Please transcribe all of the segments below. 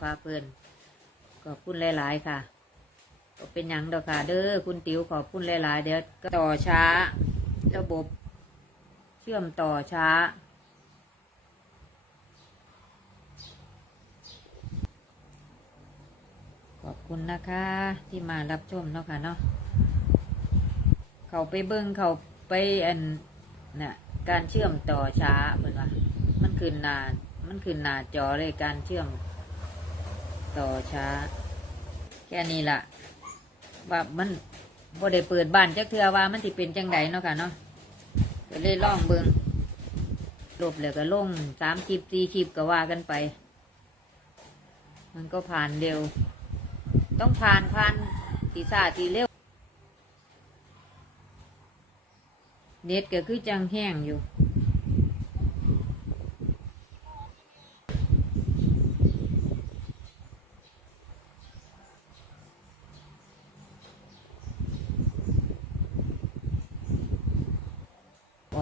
พาเพลินขอบคุณหลาย ๆ ค่ะก็เป็นยังดอกค่ะ เด้อคุณติ๋วขอบคุณหลาย ๆ เดี๋ยวต่อช้า ระบบ เชื่อมต่อช้า ขอบคุณนะคะ ที่มารับชมเนาะค่ะเนาะเขาไปเบิ้งเขาไปอันน่ะการเชื่อมต่อช้าเหมือนว่ามันขึ้นหน้ามันขึ้นหน้าจอเลยการเชื่อม ต่อช้า แค่นี้ละว่ามันบ่ได้เปิดบ้านจักเทือว่ามันสิเป็นจังไดเนาะค่ะเนาะก็เลยล่องเบิงลบแล้วก็ลงสามคลิปสี่คลิปก็ว่ากันไป มันก็ผ่านเร็ว ต้องผ่านผ่านทีซาทีเร็ว เน็ตก็คือจังแห้งอยู่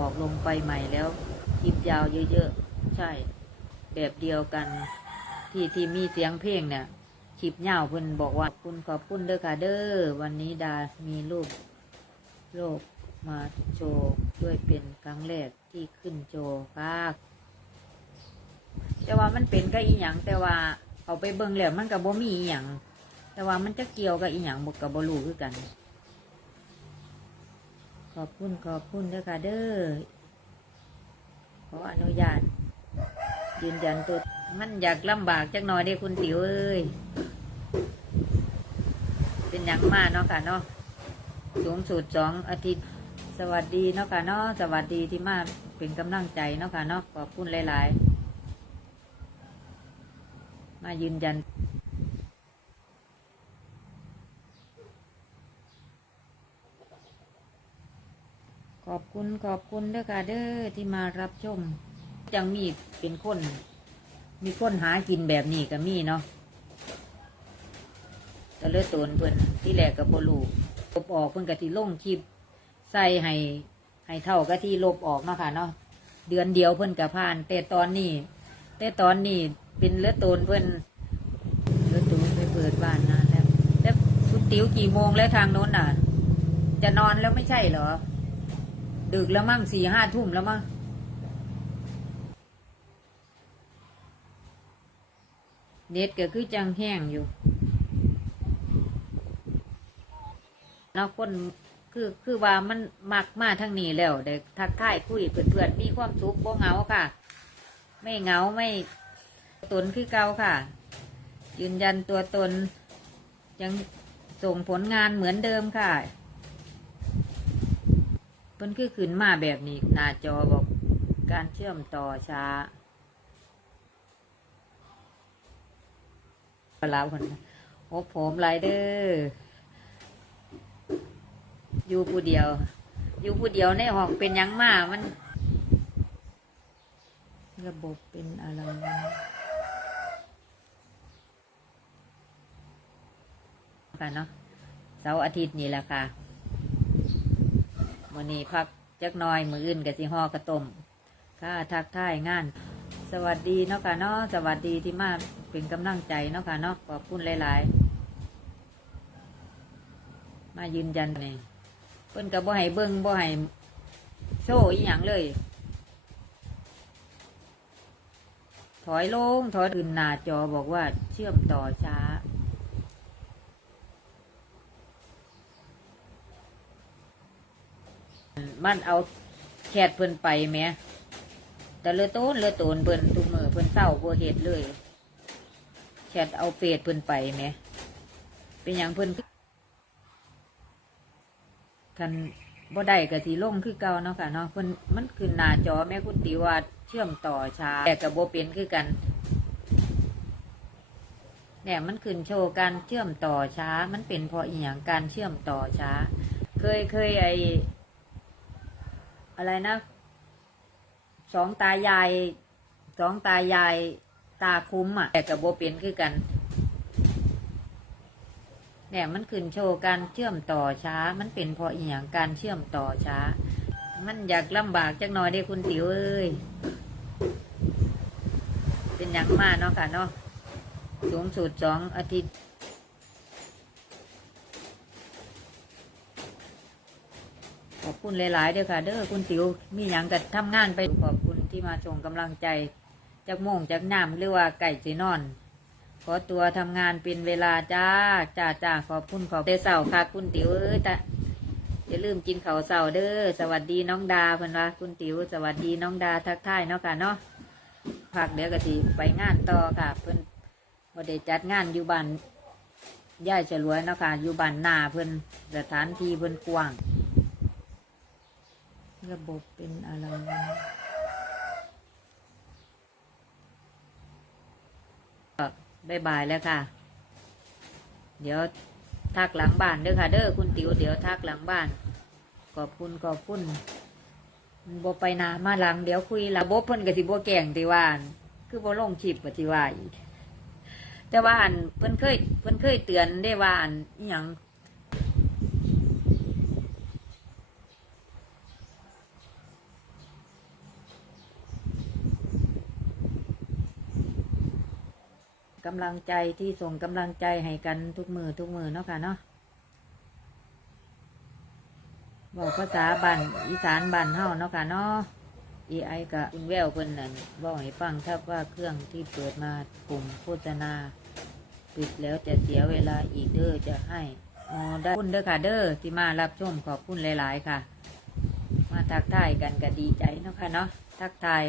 อ อกลงไปใหม่แล้วคลิปยาวเยอะๆ ใช่ แบบเดียวกัน ที่ที่มีเสียงเพลงเนี่ยคลิปยาวเพิ่นบอกว่าคุณขอบคุณเด้อค่ะเด้อวันนี้ดา มีรูปโลกมาโชว์ด้วยเป็นครั้งแรกที่ขึ้นโชว์ค่ะแต่ว่ามันเป็นก็อีหยังแต่ว่าเอาไปเบิ่งแล้วมันกับบ่มีอีหยังแต่ว่ามันจะเกี่ยวกับอีหยังบกกับบ่รู้คือกัน ขอบคุณขอบคุณเด้อค่ะเด้อ ขออนุญาต ยืนยันตัว มันอยากลำบากจักหน่อยเด้คุณติ๋วเอ้ย เป็นหยังมากเนาะค่ะเนาะสูงสุดสองอาทิตย์ สวัสดีเนาะค่ะเนาะสวัสดีที่มาเป็นกำลังใจเนาะค่ะเนาะขอบคุณหลาย ๆ มายืนยัน ขอบคุณขอบคุณเด้อค่ะเด้อที่มารับชมยังมีเป็นคน มีคนหากินแบบนี้ก็มีเนาะแต่เลือตนเพิ่นที่แรกกับโบลูลบออกเพิ่นกะที่ลงคลิปใส่ให้ให้เท่ากับที่ลบออกเนาะค่ะเนาะเดือนเดียวเพิ่นกับผ่าน แต่ตอนนี้ แต่ตอนนี้เป็นเลือตนเพิ่นเลือตูนไปเปิดบ้านนานแล้วแล้วคุณติ๋วกี่โมงแล้วทางโน้นน่ะ จะนอนแล้วไม่ใช่เหรอ ดึกแล้วมั่งสี่ห้าทุ่มแล้วมั่งเน็ตก็คือจังแห้งอยู่เนาะคนคือคือว่ามันมักมาทั้งนี้แล้วเด็กทักทายคุยเพื่อนๆมีความสุขบ่เหงาค่ะ ไม่เหงาไม่ตนคือเก่าค่ะ ยืนยันตัวตนยังส่งผลงานเหมือนเดิมค่ะ เพิ่นคือขึ้นมาแบบนี้ หน้าจอบอกการเชื่อมต่อช้าลาคนโอ้ผมไรเดอร์อยู่ผู้เดียว อยู่ผู้เดียวในห้องเป็นยังมามัน ระบบเป็นอะไรค่ะเนาะเสาร์อาทิตย์นี่แหละค่ะ มื่อนี้พักจักน้อยมืออื่นกับสิห่อกระต้มค่ะทักทายงาน สวัสดีเนาะค่ะเนาะสวัสดีที่มาเป็นกำลังใจเนาะค่ะเนาะขอบคุณหลาย ๆ มายืนยันนี่เพิ่นกับบ่ให้เบิ้งบ่ให้โชว์อีหยังเลย ถอยลงถอยขึ้นหน้าจอบอกว่าเชื่อมต่อช้า มันเอาแคดเพิ่นไปแหม่แต่เลือโต้นเลือโตนเพิ่นทุกมือเพิ่นเศร้าบ่เฮ็ดเลยแคดเอาเฟซเพิ่นไปแหม่เป็นอย่างเพิ่นคันบ่ได้ก็สิลงคือเก่าเนาะค่ะเนาะเพิ่นมันขึ้นหน้าจอแม่คุณติว่าเชื่อมต่อช้าแต่ก็บ่เป็นคือกันเนี่ยมันขึ้นโชว์การเชื่อมต่อช้า มันเป็นเพราะอีหยังการเชื่อมต่อช้า เคยเคยไอ อะไรนะสองตายายสองตายายตาคุ้มอะแต่กับโบเป็นคือกันเนี่ยมันขึ้นโชว์การเชื่อมต่อช้า มันเป็นเพราะอีหยังการเชื่อมต่อช้า มันอยากลำบากจักหน่อยได้คุณติ๋วเอ้ยเป็นอย่างมากเนาะค่ะเนาะสูงสุดสองอาทิตย์ อบคุณหลายๆเด้อค่ะ เด้อคุณติ๋วมีอย่างกับทำงานไปขอบคุณที่มาส่งกำลังใจจากโมงจากน้ำหรือว่าไก่จีนอน ขอตัวทำงานเป็นเวลาจ้าจ้าจ้าขอบคุณขอบเตเสาค่ะ คุณติ๋วเอ้ยแต่อย่าลืมกินข้าวเสาเด้อสวัสดีน้องดาเพิ่อนว่าคุณติ๋วสวัสดีน้องดาทักทายเนาะค่ะเนาะพักเดี๋ยวกะทิไปงานต่อค่ะเพิ่อนบ่ได้จัดงานอยู่บ้านย่ายฉลวยเนาะค่ะอยู่บ้านนาเพิ่อนสถานที่เพิ่อนกว้าง ระบบเป็นอะไรวะก็บายบายแล้วค่ะ เดี๋ยวทักหลังบ้านเด้อค่ะ เด้อคุณติ๋วเดี๋ยวทักหลังบ้าน ขอบคุณขอบคุณบไปนามาหลังเดี๋ยวคุยระบบเพิ่นกับสิบ่แก่งติวานคือบ่ลงชิปปฏิวาอีกแต่ว่าอันเพิ่นเคยเพิ่นเคยเตือนได้ว่าอันอหยัง กำลังใจที่ส่งกำลังใจให้กันทุกมือทุกมือเนาะค่ะเนาะบอกภาษาบ้านอีสานบ้านเฮาเนาะค่ะเนาะ AI กับคุณแววเพิ่นนั่นบอกให้ฟังครับว่าเครื่องที่เปิดมาปุ่มโฆษณาปิดแล้วจะเสียเวลาอีกเด้อจะให้อ๋อได้คุณเด้อค่ะเด้อที่มารับชมขอบคุณหลาย ๆ ค่ะ มาทักทายกันก็ดีใจเนาะค่ะเนาะทักทาย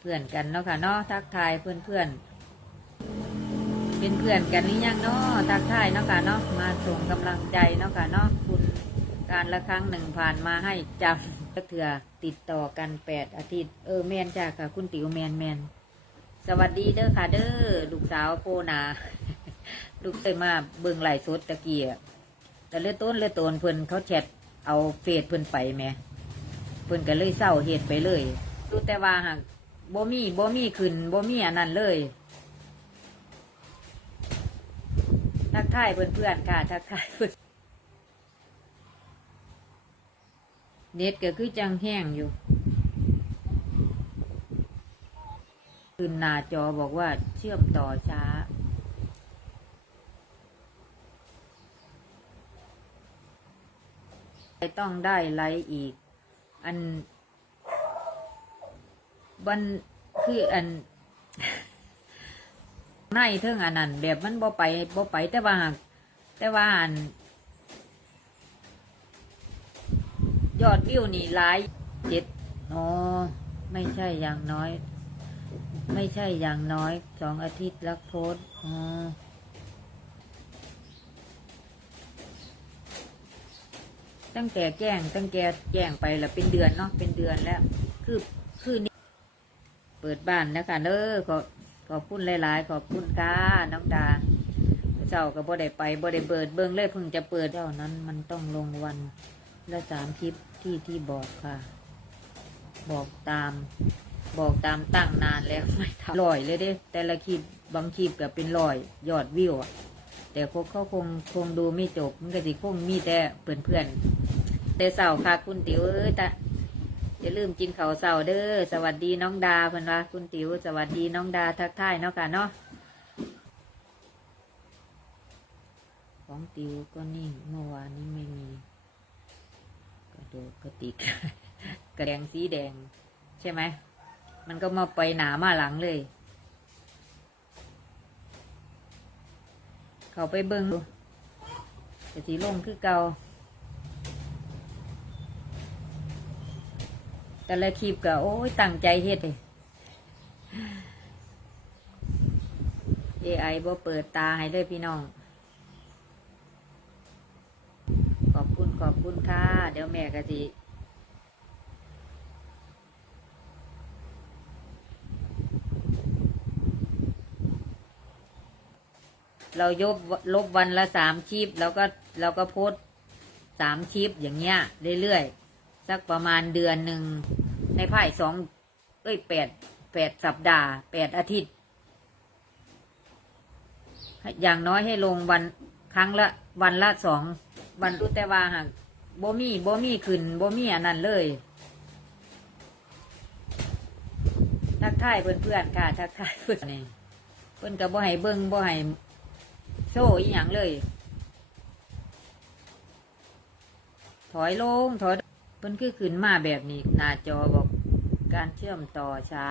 เพื่อนกันเนาะค่ะเนาะทักทายเพื่อนเพื่อนๆ เป็นเพื่อนกันหรือยังเนาะทักทายเนาะค่ะเนาะมาส่งกำลังใจเนาะค่ะเนาะคุณการละครั้งหนึ่งผ่านมาให้จำก็เถือติดต่อกันแปดอาทิตย์เออแมนจ้าค่ะ คุณติ๋วแมนแมนสวัสดีเด้อค่ะ เด้อลูกสาวโปนาลูกเคยมาเบิ่งไหลสดตะเกียแต่เลือต้นเลือต้นเพิ่นเขาแชทเอาเฟซเพิ่นไปแหมเพิ่นก็เลยเศร้าเหตุไปเลยดูแต่ว่าหากบ่มีบ่มีขึ้นบ่มีอันนั้นเลย ทักทายเพื่อนๆค่ะ ทักทายเพื่อนเน็ตก็คือจังแห้งอยู่ขึ้นหน้าจอบอกว่าเชื่อมต่อช้า ต้องได้ไลค์อีก อันบันคืออัน ในเทิงอันนั้นแบบมันบ่ไปบ่ไปแต่ว่าหากแต่ว่าอันยอดวิวนี่หลายเจ็ดอ๋อไม่ใช่อย่างน้อย ไม่ใช่อย่างน้อยสองอาทิตย์แล้วโพสอ๋อตั้งแต่แจ้งตั้งแต่แจ้งไปละเป็นเดือนเนาะเป็นเดือนแล้ว คือคือนี่เปิดบ้านนะคะเด้อขอ ขอบคุณหลายๆ ขอบคุณค่ะน้องดาเจ้าก็บ่ได้ไปบ่ได้เปิดเบิ่งเลยเพิ่งจะเปิดเท่านั้นมันต้องลงวันละสามคลิปที่ที่บอกค่ะ บอกตาม บอกตามตั้งนานแล้วไม่ทำลอยเลยเด้ แต่ละคลิปบางคลิปก็เป็นลอยยอดวิวอะแต่พวกเขาคงคงดูไม่จบมันก็สิคงมีแต่เพื่อนๆแต่เสาค่ะคุณติ๋วเอ้ยแต่ อย่าลืมกินข้าวเสาเด้อสวัสดีน้องดาเพิ่อนว่าคุณติ๋วสวัสดีน้องดาทักทายเนาะค่ะเนาะของติ๋วก็นี่เมื่อวานนี้ไม่มี กระโดดกระติกกระแดงสีแดง ใช่ไหมมันก็มาไปหนามาหลังเลย เขาไปเบิ้งดูแต่สีลงคือเก่า แต่ละคลิปก็โอ้ยตั้งใจเฮ็ดเลย AI บ่เปิดตาให้เลยพี่น้อง ขอบคุณขอบคุณค่ะ เดี๋ยวแม่ก็สิเรายบลบวันละสามชีพแล้วก็เราก็โพสสามชีพอย่างเงี้ยเรื่อยๆ สักประมาณเดือนหนึ่งในภายสองเอ้ยแปดแปดสัปดาห์แปดอาทิตย์ อย่างน้อยให้ลงวันครั้งละวันละสองวันรุแต่ว่าหากบ่มีบ่มีขึ้นโบมี่อันนั้นเลยทักทายเพื่อนๆค่ะทักทายเพื่อนนี่เพิ่อนก็บ่ให้เบิ่งบ่ให้โซ่อีหยังเลย ถอยลงถอย เพิ่นคือขึ้นมาแบบนี้หน้าจอบอกการเชื่อมต่อช้า